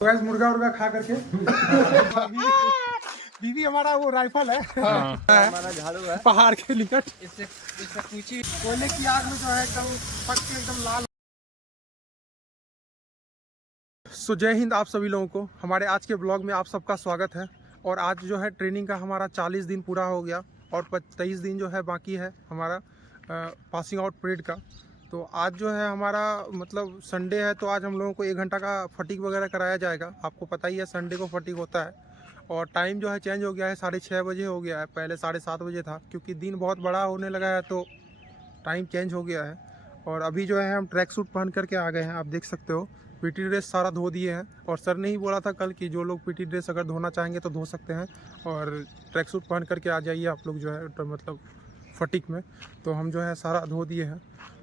Gas मुर्गा उर्गा खा करके बीवी हमारा वो राइफल है। हमारा झाड़ू है पहाड़ के निकट इससे पूछी कोयले की आग में जो है एकदम पक के एकदम लाल। सो जय हिंद आप सभी लोगों को हमारे आज के ब्लॉग में आप सबका स्वागत है। और आज जो है ट्रेनिंग का हमारा 40 दिन पूरा हो गया और 23 दिन जो है बाकी है हमारा पासिंग आउट परेड का। तो आज जो है हमारा मतलब संडे है, तो आज हम लोगों को 1 घंटा का फटीक वगैरह कराया जाएगा। आपको पता ही है संडे को फटीक होता है। और टाइम जो है चेंज हो गया है, 6:30 बजे हो गया है, पहले 7:30 बजे था, क्योंकि दिन बहुत बड़ा होने लगा है तो टाइम चेंज हो गया है। और अभी जो है हम ट्रैक सूट पहन करके आ गए हैं, आप देख सकते हो। पीटी ड्रेस सारा धो दिए हैं और सर ने ही बोला था कल कि जो लोग पीटी ड्रेस अगर धोना चाहेंगे तो धो सकते हैं और ट्रैक सूट पहन करके आ जाइए आप लोग जो है मतलब फटीक में। तो हम जो है सारा धो दिए हैं,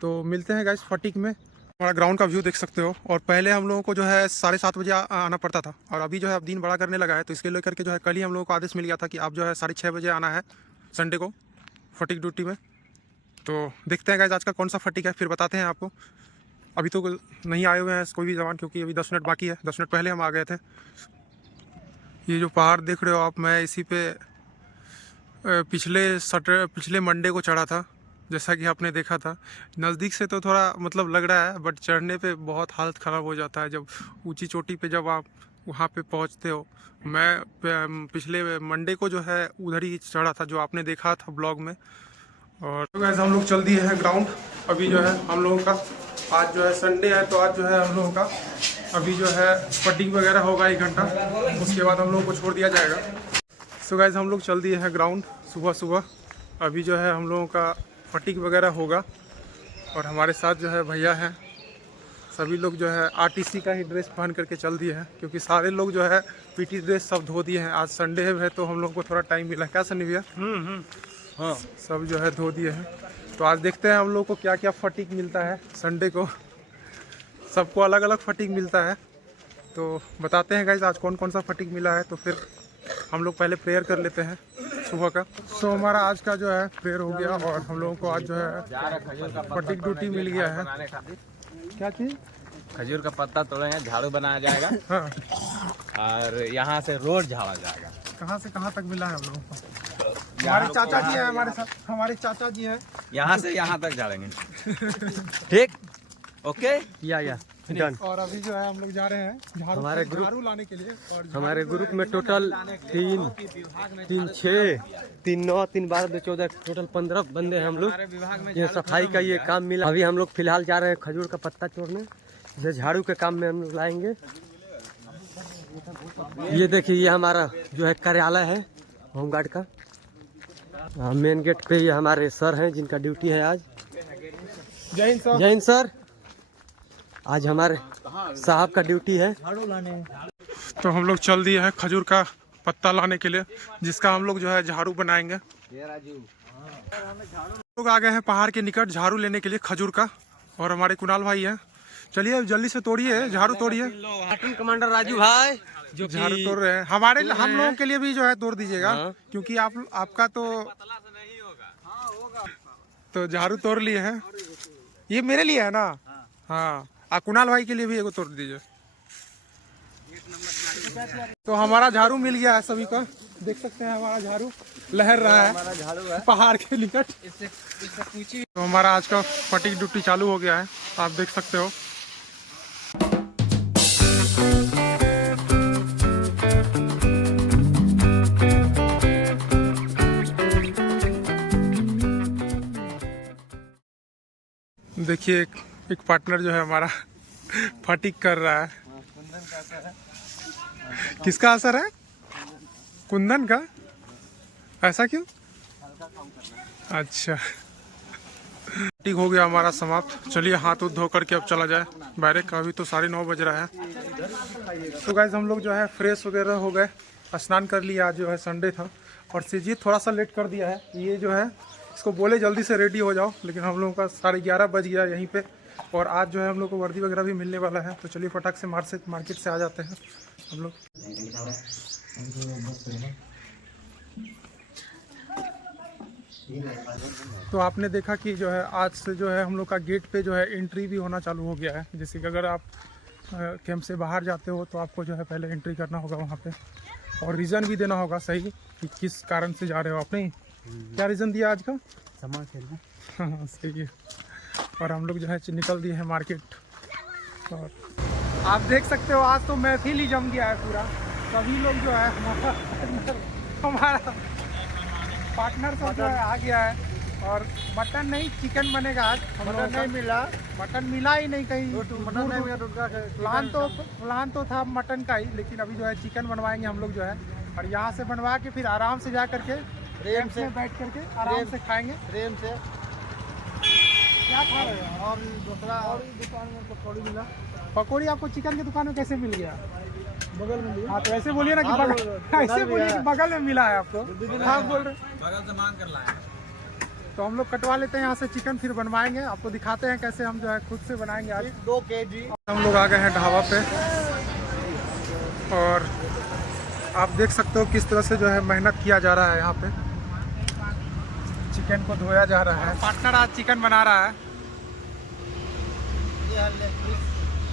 तो मिलते हैं गाइस फटीक में। हमारा ग्राउंड का व्यू देख सकते हो। और पहले हम लोगों को जो है 7:30 बजे आना पड़ता था और अभी जो है अब दिन बड़ा करने लगा है, तो इसके लेकर के जो है कल ही हम लोगों को आदेश मिल गया था कि आप जो है 6:30 बजे आना है संडे को फटीक ड्यूटी में। तो देखते हैं गाइस आज का कौन सा फटीक है, फिर बताते हैं आपको। अभी तो नहीं आए हुए हैं कोई भी जवान, क्योंकि अभी 10 मिनट बाकी है। 10 मिनट पहले हम आ गए थे। ये जो पहाड़ देख रहे हो आप, मैं इसी पे पिछले मंडे को चढ़ा था, जैसा कि आपने देखा था। नज़दीक से तो थोड़ा मतलब लग रहा है, बट चढ़ने पे बहुत हालत ख़राब हो जाता है जब ऊंची चोटी पे जब आप वहाँ पे पहुँचते हो। मैं पिछले मंडे को जो है उधर ही चढ़ा था, जो आपने देखा था ब्लॉग में। और तो वैसे हम लोग चल दिए हैं ग्राउंड। अभी जो है हम लोगों का आज जो है संडे है, तो आज जो है हम लोगों का अभी जो है फटीक वगैरह होगा 1 घंटा, उसके बाद हम लोगों को छोड़ दिया जाएगा। सो गाइस हम लोग चल दिए हैं ग्राउंड सुबह सुबह। अभी जो है हम लोगों का फटीक वगैरह होगा और हमारे साथ जो है भैया हैं, सभी लोग जो है आरटीसी का ही ड्रेस पहन करके चल दिए हैं, क्योंकि सारे लोग जो है पीटी ड्रेस सब धो दिए हैं। आज संडे है तो हम लोग को थोड़ा टाइम मिला। क्या सनी भैया? हाँ, सब जो है धो दिए हैं। तो आज देखते हैं हम लोग को क्या क्या फटीक मिलता है संडे को। सबको अलग अलग फटीक मिलता है, तो बताते हैं गाइस आज कौन कौन सा फटीक मिला है। तो फिर हम लोग पहले प्रेयर कर लेते हैं सुबह का। सो हमारा आज का जो है प्रेयर हो गया और हम लोगों को आज जो है फटीक ड्यूटी मिल गया है। क्या चीज़? खजूर का पत्ता तोड़ेंगे, झाड़ू बनाया जाएगा। हाँ, और यहाँ से रोड झाड़ा जाएगा। कहाँ से कहाँ तक मिला है हम लोगों को? हमारे चाचा जी हैं हमारे साथ, हमारे चाचा जी हैं। यहाँ से यहाँ तक झाड़ेंगे। ठीक, ओके या डन। और अभी जो है हम लोग जा रहे हैं हमारे झाड़ू लाने के लिए। और हमारे ग्रुप में टोटल 3, 6, 3, 9, 3, 12, 14 टोटल 15 बंदे हैं हम लोग। ये सफाई का ये काम मिला। अभी हम लोग फिलहाल जा रहे हैं खजूर का पत्ता तोड़ने। ये झाड़ू के काम में हम लोग लाएंगे। ये देखिए ये हमारा जो है कार्यालय है होमगार्ड का। मेन गेट पे ये हमारे सर हैं जिनका ड्यूटी है आज। जय हिंद सर। जय हिंद सर। आज हमारे साहब का ड्यूटी है झाड़ू लाने। तो हम लोग चल दिए हैं खजूर का पत्ता लाने के लिए, जिसका हम लोग जो है झाड़ू बनाएंगे। लोग आ गए हैं पहाड़ के निकट झाड़ू लेने के लिए खजूर का, और हमारे कुणाल भाई हैं। चलिए जल्दी से तोड़िए, झाड़ू तोड़िए। कमांडर राजू भाई जो झाड़ू तोड़ रहे हैं हम लोगों के लिए भी जो है तोड़ दीजिएगा। हाँ। क्योंकि आपका तो झाड़ू तोड़ लिए हैं। ये मेरे लिए है ना? हाँ, कुणाल भाई के लिए भी एगो तोड़ दीजिए। तो हमारा झाड़ू मिल गया है सभी का, देख सकते हैं हमारा झाड़ू लहर रहा है झाड़ू है पहाड़ के निकट। इससे पूछी। तो हमारा आज का फटीक ड्यूटी चालू हो गया है, आप देख सकते हो। देखिए एक पार्टनर जो है हमारा फटीक कर रहा है। किसका असर है? कुंदन का? ऐसा क्यों? अच्छा, ठीक हो गया हमारा समाप्त। चलिए हाथ धो करके अब चला जाए बैरक का। अभी तो 9:30 बज रहा है। तो गाइस हम लोग जो है फ्रेश वगैरह हो गए, स्नान कर लिया। आज जो है संडे था और सिजीत थोड़ा सा लेट कर दिया है। ये जो है इसको बोले जल्दी से रेडी हो जाओ, लेकिन हम लोगों का 11:30 बज गया यहीं पे। और आज जो है हम लोग को वर्दी वगैरह भी मिलने वाला है, तो चलिए फटाक से मार्केट से आ जाते हैं हम लोग। तो आपने देखा कि जो है आज से जो है हम लोग का गेट पे जो है एंट्री भी होना चालू हो गया है। जैसे कि अगर आप कैंप से बाहर जाते हो तो आपको जो है पहले एंट्री करना होगा वहाँ पे, और रीज़न भी देना होगा सही कि किस कारण से जा रहे हो आप। नहीं, क्या रीज़न दिया आज का? सामान खेलना। हाँ सही है। और हम लोग जो है निकल दिए हैं मार्केट। और आप देख सकते हो आज तो महफिल ही जम गया है पूरा। सभी लोग जो है हमारा पार्टनर सब जो है आ गया है। और मटन नहीं चिकन बनेगा आज। मटन नहीं मिला, मटन मिला ही नहीं कहीं। मटन नहीं मिला तो उनका प्लान तो था मटन का ही, लेकिन अभी जो है चिकन बनवाएंगे हम लोग जो है। और यहाँ से बनवा के फिर आराम से जा करके प्रेम से बैठ करके आराम से खाएंगे। प्रेम से क्या खा रहे हो? और दूसरा और दुकान में पकौड़ी मिला। पकौड़ी आपको चिकन की दुकान में कैसे मिल गया? बगल में मिला। हाँ तो ऐसे बोलिए ना कि ऐसे बोलिए कि बगल में मिला है आपको। हाँ बोल रहे बगल से मांग कर लाए। तो हम लोग कटवा लेते हैं यहाँ से चिकन, फिर बनवाएंगे। आपको दिखाते हैं कैसे हम जो है खुद से बनाएंगे आज। 2 kg। हम लोग आ गए हैं ढाबा पे, और आप देख सकते हो किस तरह से जो है मेहनत किया जा रहा है। यहाँ पे चिकन को धोया जा रहा है। पार्टनर आज चिकन बना रहा है।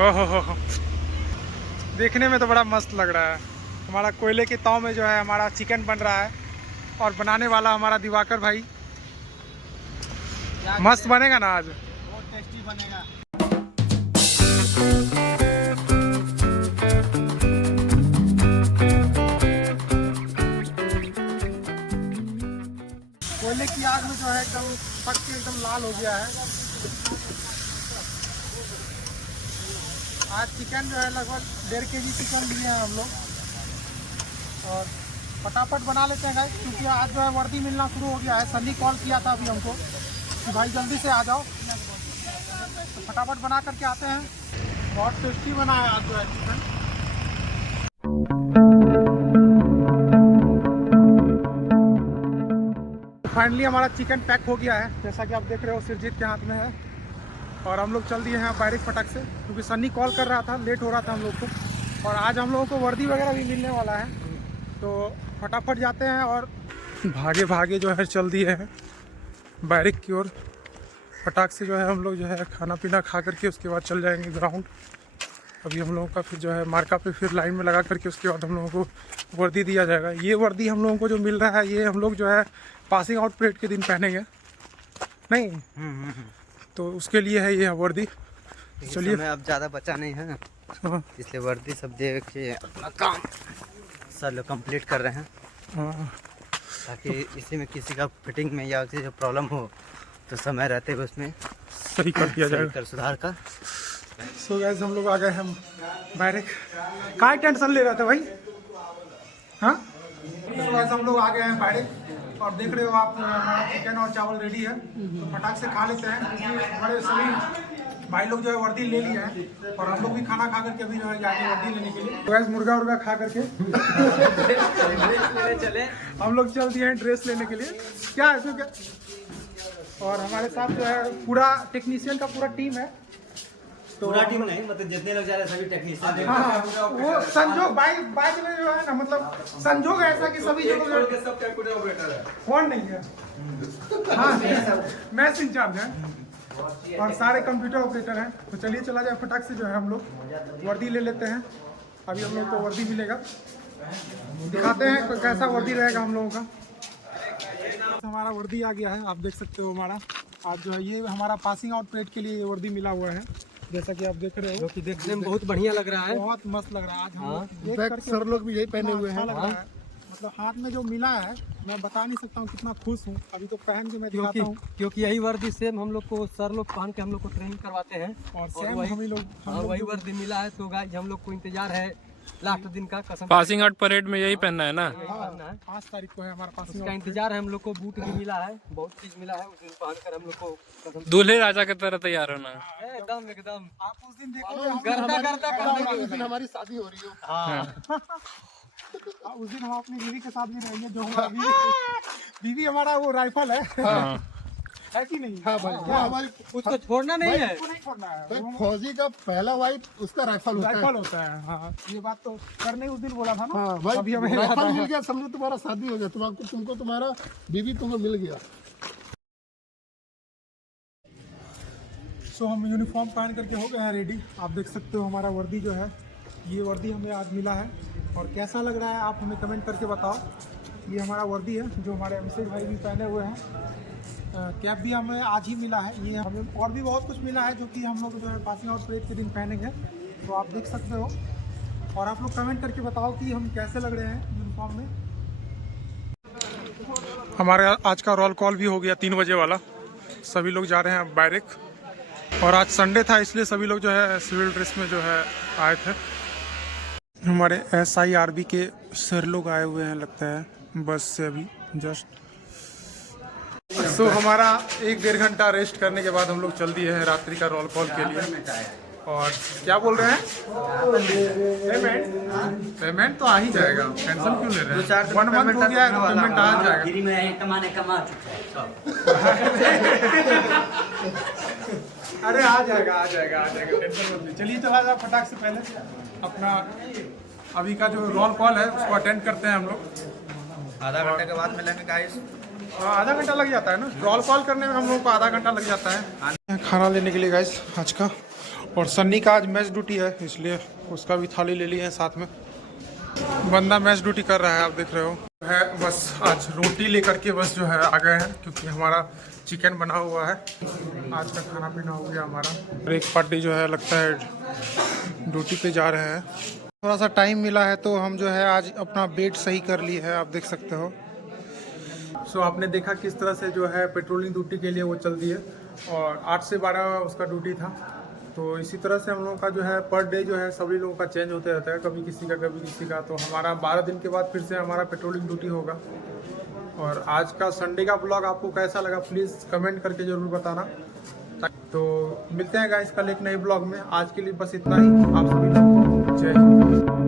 ओहो हो, देखने में तो बड़ा मस्त लग रहा है। हमारा कोयले के ताव में जो है हमारा चिकन बन रहा है, और बनाने वाला हमारा दिवाकर भाई। मस्त बनेगा ना आज? बहुत टेस्टी बनेगा। कोयले की आग में जो है एकदम पक के एकदम लाल हो गया है। आज चिकन जो है लगभग 1.5 kg चिकन लिए हैं हम लोग, और फटाफट बना लेते हैं गाइस, क्योंकि आज जो है वर्दी मिलना शुरू हो गया है। सन्नी कॉल किया था अभी हमको कि भाई जल्दी से आ जाओ, तो फटाफट बना करके आते हैं। बहुत टेस्टी बना है आज जो है चिकन। फाइनली हमारा चिकन पैक हो गया है, जैसा कि आप देख रहे हो सिरजीत के हाथ में है। और हम लोग चल दिए हैं बारिश फटक से, क्योंकि सन्नी कॉल कर रहा था, लेट हो रहा था हम लोग को। और आज हम लोगों को वर्दी वगैरह भी मिलने वाला है, तो फटाफट जाते हैं। और भागे भागे जो है चल दिए हैं बैरिक की ओर। फटाक से जो है हम लोग जो है खाना पीना खा करके उसके बाद चल जाएंगे ग्राउंड। अभी हम लोगों का फिर जो है मार्का पे फिर लाइन में लगा करके उसके बाद हम लोगों को वर्दी दिया जाएगा। ये वर्दी हम लोगों को जो मिल रहा है, ये हम लोग जो है पासिंग आउट परेड के दिन पहनेंगे। नहीं तो उसके लिए है ये वर्दी। चलिए, अब ज़्यादा बचा नहीं है, हाँ इसलिए वर्दी सब दे के अपना काम सर लोग कंप्लीट कर रहे हैं, हाँ, ताकि इसी में किसी का फिटिंग में या किसी प्रॉब्लम हो तो समय रहते हुए उसमें सही कर दिया जाएगा। कर सुधार का। सो गाइस हम लोग आ गए हम बैरिक। काय टेंशन ले रहे थे भाई? हाँ तो गाइस हम लोग आ गए हैं बैरिक, और देख रहे हो आप हमारा चिकन और चावल रेडी है, तो फटाक से खा लेते हैं। क्योंकि हमारे सभी भाई लोग जो है वर्दी ले लिए हैं, और हम लोग भी खाना खा करके अभी जो है जाएंगे वर्दी लेने के लिए। तो गाइस मुर्गा उर्गा खा करके चले हम लोग चल दिए हैं ड्रेस लेने के लिए। क्या है इसमें क्या? और हमारे साथ जो है पूरा टेक्नीशियन का पूरा टीम है। तो पूरा टीम नहीं, मतलब जितने लोग जा रहे हैं सभी टेक्नीशियन। हाँ, वो संजोग बाइक में जो है ना, मतलब संजोग ऐसा कि सभी जगह सब कंप्यूटर ऑपरेटर है। फोन नहीं है। हाँ मैथ्स इंचार्ज है, और सारे कंप्यूटर ऑपरेटर हैं। तो चलिए चला जाए फटाक से जो है हम लोग वर्दी ले लेते हैं। अभी हम लोग को वर्दी मिलेगा, दिखाते हैं कैसा वर्दी रहेगा हम लोगों का। हमारा वर्दी आ गया है, आप देख सकते हो। हमारा आज जो है ये हमारा पासिंग आउट परेड के लिए ये वर्दी मिला हुआ है, जैसा कि आप देख रहे हो, जो कि देखने में बहुत बढ़िया लग रहा है, बहुत मस्त लग रहा है। आज हम हाँ। लोग देख करके सर लोग भी यही पहने हुए हैं। अच्छा लग रहा है। मतलब हाथ में जो मिला है, मैं बता नहीं सकता हूँ कितना खुश हूँ। अभी तो पहन के मैं दिखाता हूँ, क्योंकि यही वर्दी सेम हम लोग को सर लोग पहन के हम लोग को ट्रेनिंग करवाते हैं, और सेम वही- हम ही लोग वही वर्दी मिला है। तो गाइस हम लोग को इंतजार है लास्ट दिन का, कसम पासिंग आउट परेड में यही पहनना है ना। पहनना है। 5 तारीख को है हमारा पासिंग इसका इंतजार है हम लोग को। बूट भी मिला है, बहुत चीज मिला है, उस दिन पहनकर हम लोग को कसम दूल्हे राजा की तरह तैयार होना है। एकदम एकदम आप उस दिन देखोगे गर्दा हमारी शादी हो रही हो। हाँ। उस दिन हम अपनी बीवी के साथ भी रहेंगे। जो हमारा बीवी हमारा वो राइफल है, है कि नहीं? हाँ भाई, वो हमारी उसको छोड़ना नहीं है। उसको नहीं छोड़ना है, भाई, फौजी का पहला वाइफ उसका राइफल होता है। राइफल होता है। हाँ ये बात तो करने उस दिन बोला था ना। हाँ भाई, अभी हमें याद राइफल आया। मिल गया, समझो तुम्हारा शादी हो गया। तुमको तुम्हारा बीवी तुमको मिल गया। सो हम यूनिफॉर्म पहन करके हो गए हैं रेडी। आप देख सकते हो हमारा वर्दी जो है, ये वर्दी हमें आज मिला है। और कैसा लग रहा है आप हमें कमेंट करके बताओ। ये हमारा वर्दी है जो हमारे अभिषेक भाई भी पहने हुए हैं। कैप भी हमें आज ही मिला है। ये हमें और भी बहुत कुछ मिला है जो कि हम लोग जो है पासिंग आउट परेड के दिन पहनेंगे। तो आप देख सकते हो और आप लोग कमेंट करके बताओ कि हम कैसे लग रहे हैं यूनिफॉर्म में। हमारे आज का रोल कॉल भी हो गया 3 बजे वाला। सभी लोग जा रहे हैं बैरक। और आज संडे था इसलिए सभी लोग जो है सिविल ड्रेस में जो है आए थे। हमारे SIRB के सर लोग आए हुए हैं लगता है बस से अभी जस्ट। सो हमारा 1-1.5 घंटा रेस्ट करने के बाद हम लोग चल दिए हैं रात्रि का रोल कॉल के लिए। और क्या बोल रहे हैं, पेमेंट तो आ ही जाएगा, टेंशन क्यों ले रहे हैं। 1 मंथ हो गया है तो पेमेंट आ जाएगा। अरे आ जाएगा टेंशन मत लीजिए। चलिए चला जाए फटाक से पहले अपना अभी का जो रोल कॉल है उसको अटेंड करते हैं हम लोग। आधा घंटे के बाद मिलेंगे गाइस। हाँ, आधा घंटा लग जाता है ना रोल कॉल करने में, हम लोगों को आधा घंटा लग जाता है खाना लेने के लिए गाइस आज का। और सन्नी का आज मैच ड्यूटी है इसलिए उसका भी थाली ले लिए हैं साथ में। बंदा मैच ड्यूटी कर रहा है, आप देख रहे हो है। बस आज रोटी लेकर के बस जो है आ गए हैं क्योंकि हमारा चिकन बना हुआ है। आज का खाना पीना हो गया हमारा। और एक पार्टी जो है लगता है ड्यूटी पे जा रहे हैं। थोड़ा सा टाइम मिला है तो हम जो है आज अपना बेड सही कर लिए है, आप देख सकते हो। सो आपने देखा किस तरह से जो है पेट्रोलिंग ड्यूटी के लिए वो चल दिए और 8 से 12 उसका ड्यूटी था। तो इसी तरह से हम लोगों का जो है पर डे जो है सभी लोगों का चेंज होते रहता है, कभी किसी का कभी किसी का। तो हमारा 12 दिन के बाद फिर से हमारा पेट्रोलिंग ड्यूटी होगा। और आज का संडे का ब्लॉग आपको कैसा लगा प्लीज़ कमेंट करके ज़रूर बताना। तो मिलते हैं गाइस कल एक नए ब्लॉग में। आज के लिए बस इतना ही। आप सभी लोगों को जय हिंद।